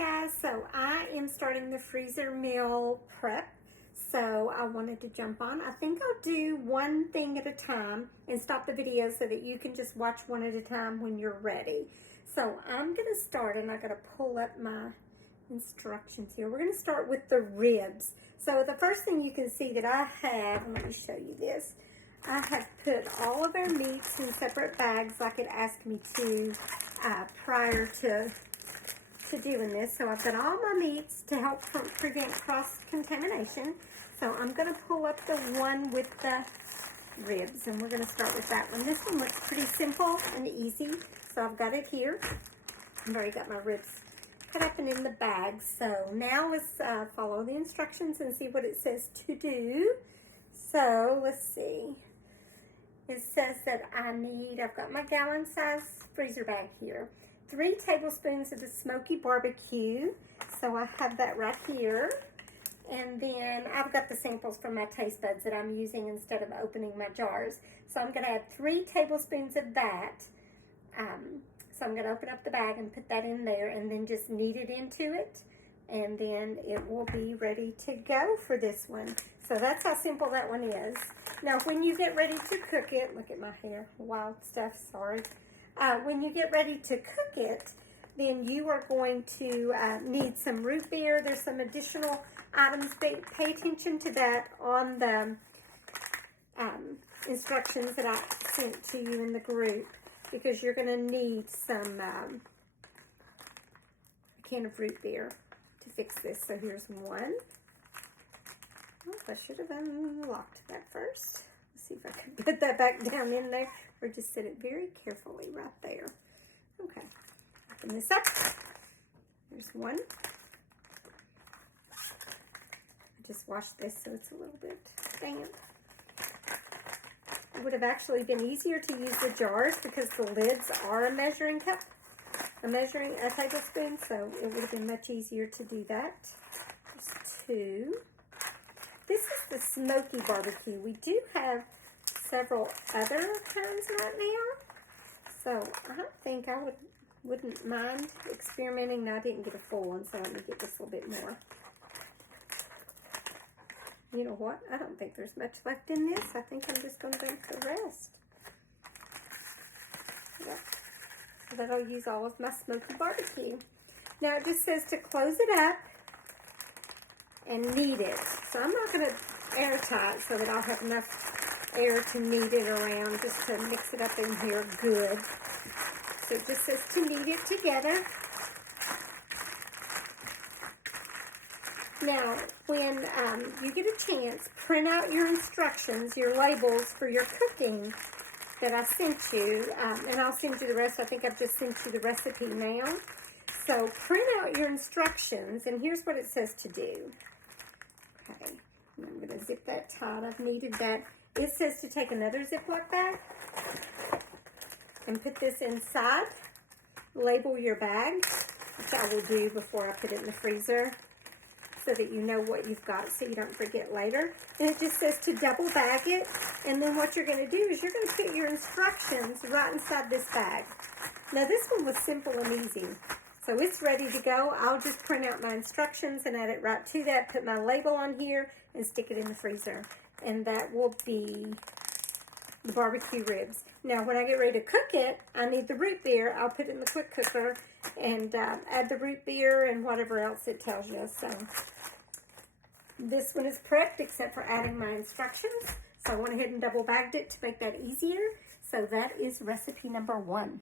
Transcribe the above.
guys, so I am starting the freezer meal prep, so I wanted to jump on. I think I'll do one thing at a time and stop the video so that you can just watch one at a time when you're ready. So I'm going to start, and I got to pull up my instructions here. We're going to start with the ribs. So the first thing you can see that I have, let me show you this. I have put all of our meats in separate bags like it asked me to prior to doing this. So I've got all my meats to help prevent cross-contamination. So I'm going to pull up the one with the ribs, and we're going to start with that one. This one looks pretty simple and easy. So I've got it here. I've already got my ribs cut up and in the bag. So now let's follow the instructions and see what it says to do. So let's see. It says that I've got my gallon size freezer bag here. 3 tablespoons of the smoky barbecue. So I have that right here. And then I've got the samples from my taste buds that I'm using instead of opening my jars. So I'm going to add 3 tablespoons of that. So I'm going to open up the bag and put that in there and then just knead it into it. And then it will be ready to go for this one. So that's how simple that one is. Now when you get ready to cook it, look at my hair, wild stuff, sorry. When you get ready to cook it, then you are going to need some root beer. There's some additional items. Pay attention to that on the instructions that I sent to you in the group, because you're going to need some a can of root beer to fix this. So here's one. Oh, I should have unlocked that first. Let's see if I can put that back down in there, or just set it very carefully right there. Okay, open this up. There's one. I just washed this, so it's a little bit damp. It would have actually been easier to use the jars because the lids are a measuring cup, a tablespoon, so it would have been much easier to do that. There's 2. This is the smoky barbecue. We do have several other kinds right now, so I think I wouldn't mind experimenting. Now I didn't get a full one, so let me get this a little bit more. You know what? I don't think there's much left in this. I think I'm just going to drink the rest. Yeah. So that I'll use all of my smoky barbecue. Now it just says to close it up and knead it. So I'm not going to airtight so that I'll have enough air to knead it around, just to mix it up in here good. So it just says to knead it together. Now, when you get a chance, print out your instructions, your labels for your cooking that I sent you, and I'll send you the rest. I think I've just sent you the recipe now. So print out your instructions, and here's what it says to do. Okay, I'm going to zip that tight. I've kneaded that. It says to take another Ziploc bag and put this inside. Label your bag, which I will do before I put it in the freezer, so that you know what you've got so you don't forget later. And it just says to double bag it. And then what you're going to do is you're going to put your instructions right inside this bag. Now this one was simple and easy. So it's ready to go. I'll just print out my instructions and add it right to that, put my label on here, and stick it in the freezer. And that will be the barbecue ribs. Now when I get ready to cook it, I need the root beer. I'll put it in the quick cooker and add the root beer and whatever else it tells you. So this one is prepped except for adding my instructions. So I went ahead and double bagged it to make that easier. So that is recipe number 1.